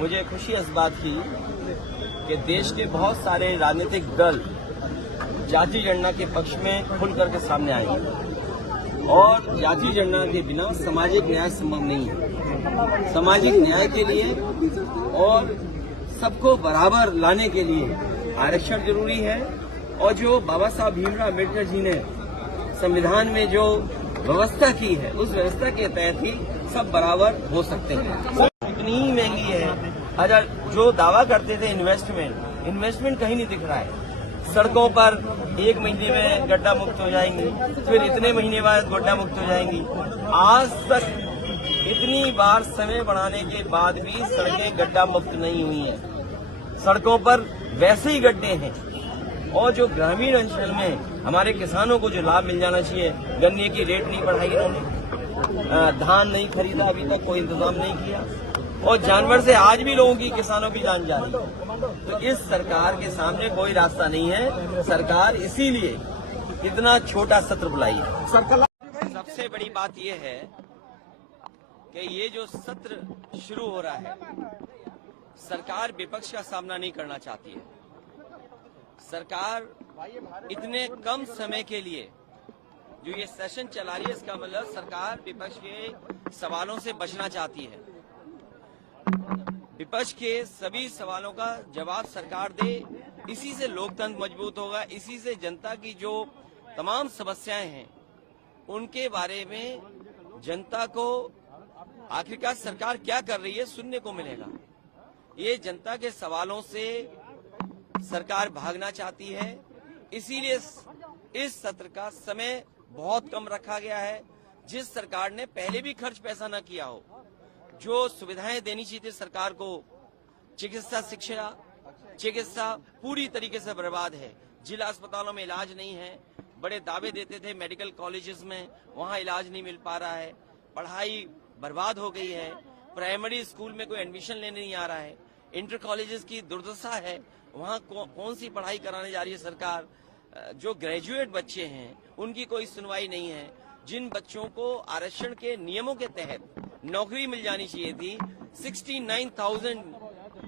मुझे खुशी इस बात की कि देश के बहुत सारे राजनीतिक दल जाति जनगणना के पक्ष में खुल करके सामने आएंगे और जाति जनगणना के बिना सामाजिक न्याय संभव नहीं है। सामाजिक न्याय के लिए और सबको बराबर लाने के लिए आरक्षण जरूरी है और जो बाबा साहब भीमराव अम्बेडकर जी ने संविधान में जो व्यवस्था की है उस व्यवस्था के तहत ही सब बराबर हो सकते हैं। इतनी ही महंगी है। अगर जो दावा करते थे इन्वेस्टमेंट कहीं नहीं दिख रहा है। सड़कों पर 1 महीने में गड्ढा मुक्त हो जाएंगी, फिर इतने महीने बाद गड्ढा मुक्त हो जाएंगी। आज तक इतनी बार समय बढ़ाने के बाद भी सड़कें गड्ढा मुक्त नहीं हुई हैं। सड़कों पर वैसे ही गड्ढे हैं और जो ग्रामीण अंचल में हमारे किसानों को जो लाभ मिल जाना चाहिए, गन्ने की रेट नहीं बढ़ाई इन्होंने, धान नहीं खरीदा, अभी तक कोई इंतजाम नहीं किया और जानवर से आज भी लोगों की, किसानों की जान जा रही है। तो इस सरकार के सामने कोई रास्ता नहीं है। सरकार इसीलिए इतना छोटा सत्र बुलाई है। सबसे बड़ी बात यह है कि ये जो सत्र शुरू हो रहा है, सरकार विपक्ष का सामना नहीं करना चाहती है। सरकार इतने कम समय के लिए जो ये सेशन चला रही है, इसका मतलब सरकार विपक्ष के सवालों से बचना चाहती है। विपक्ष के सभी सवालों का जवाब सरकार दे, इसी से लोकतंत्र मजबूत होगा। इसी से जनता की जो तमाम समस्याएं हैं उनके बारे में जनता को आखिरकार सरकार क्या कर रही है सुनने को मिलेगा। ये जनता के सवालों से सरकार भागना चाहती है, इसीलिए इस सत्र का समय बहुत कम रखा गया है। जिस सरकार ने पहले भी खर्च पैसा न किया हो, जो सुविधाएं देनी चाहिए सरकार को, चिकित्सा पूरी तरीके से बर्बाद है। जिला अस्पतालों में इलाज नहीं है। बड़े दावे देते थे मेडिकल कॉलेजेस में, वहां इलाज नहीं मिल पा रहा है। पढ़ाई बर्बाद हो गई है। प्राइमरी स्कूल में कोई एडमिशन लेने नहीं आ रहा है। इंटर कॉलेजेस की दुर्दशा है, वहां कौन सी पढ़ाई कराने जा रही है सरकार। जो ग्रेजुएट बच्चे हैं उनकी कोई सुनवाई नहीं है। जिन बच्चों को आरक्षण के नियमों के तहत नौकरी मिल जानी चाहिए थी, 69,000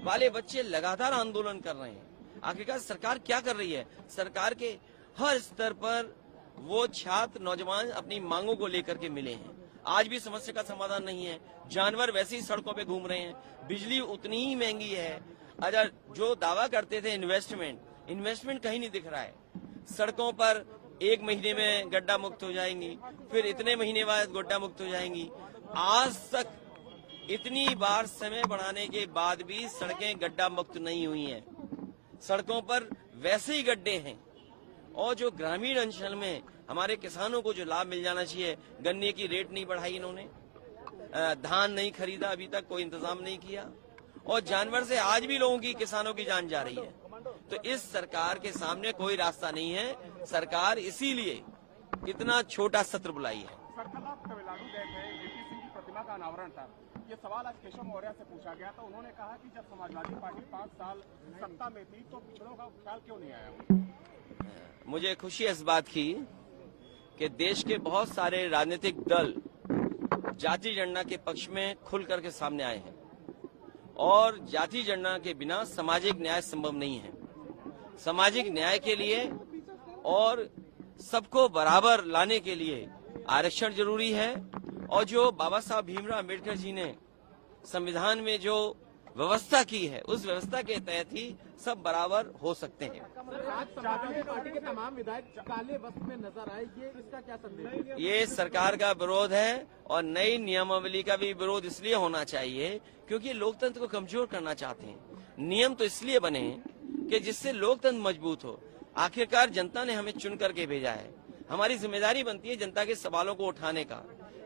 वाले बच्चे लगातार आंदोलन कर रहे हैं। आखिरकार सरकार क्या कर रही है? सरकार के हर स्तर पर वो छात्र नौजवान अपनी मांगों को लेकर के मिले हैं। आज भी समस्या का समाधान नहीं है। जानवर वैसे ही सड़कों पे घूम रहे हैं। बिजली उतनी ही महंगी है। अगर जो दावा करते थे इन्वेस्टमेंट कहीं नहीं दिख रहा है। सड़कों पर 1 महीने में गड्ढा मुक्त हो जाएंगी, फिर इतने महीने बाद गड्ढा मुक्त हो जाएंगी। आज तक इतनी बार समय बढ़ाने के बाद भी सड़कें गड्ढा मुक्त नहीं हुई हैं। सड़कों पर वैसे ही गड्ढे हैं और जो ग्रामीण अंचल में हमारे किसानों को जो लाभ मिल जाना चाहिए, गन्ने की रेट नहीं बढ़ाई इन्होंने, धान नहीं खरीदा, अभी तक कोई इंतजाम नहीं किया और जानवर से आज भी लोगों की, किसानों की जान जा रही है। तो इस सरकार के सामने कोई रास्ता नहीं है। सरकार इसीलिए इतना छोटा सत्र बुलाई है। सर, कल आप तमिलनाडु गए थे, वीपी सिंह की प्रतिमा का अनावरण था। ये सवाल आज केशव मौर्य से पूछा गया तो उन्होंने कहा कि जब समाजवादी पार्टी 5 साल सत्ता में थी तो पिछड़ों का ख्याल क्यों नहीं आया? मुझे खुशी इस बात की कि देश के बहुत सारे राजनीतिक दल जाति जनगणना के पक्ष में खुल करके सामने आए हैं और जाति जनगणना के बिना सामाजिक न्याय संभव नहीं है। सामाजिक न्याय के लिए और सबको बराबर लाने के लिए आरक्षण जरूरी है और जो बाबा साहब भीमराव अम्बेडकर जी ने संविधान में जो व्यवस्था की है उस व्यवस्था के तहत ही सब बराबर हो सकते हैं। समाजवादी पार्टी के तमाम विधायक काले वस्त्र में नजर आए, ये इसका क्या संदेश है? ये सरकार का विरोध है और नई नियमावली का भी विरोध इसलिए होना चाहिए क्योंकि लोकतंत्र को कमजोर करना चाहते हैं। नियम तो इसलिए बने कि जिससे लोकतंत्र मजबूत हो। आखिरकार जनता ने हमें चुन करके भेजा है। हमारी जिम्मेदारी बनती है जनता के सवालों को उठाने का।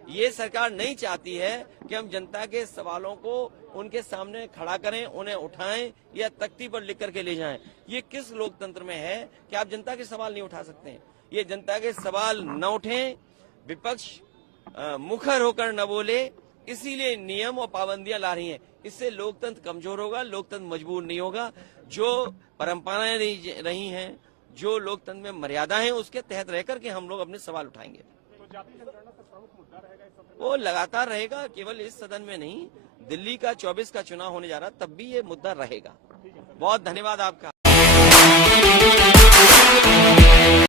ये सरकार नहीं चाहती है कि हम जनता के सवालों को उनके सामने खड़ा करें, उन्हें उठाएं या तख्ती पर लिख करके ले जाएं। ये किस लोकतंत्र में है कि आप जनता के सवाल नहीं उठा सकते हैं? ये जनता के सवाल न उठें, विपक्ष मुखर होकर न बोले, इसीलिए नियम और पाबंदियां ला रही हैं। इससे लोकतंत्र कमजोर होगा, लोकतंत्र मजबूत नहीं होगा। जो परंपराएं रही हैं, जो लोकतंत्र में मर्यादा है, उसके तहत रहकर के हम लोग अपने सवाल उठाएंगे। तो जाति जनगणना प्रमुख मुद्दा रहेगा इस सत्र में? वो लगातार रहेगा, केवल इस सदन में नहीं, दिल्ली का 24 का चुनाव होने जा रहा है, तब भी ये मुद्दा रहेगा। बहुत धन्यवाद आपका।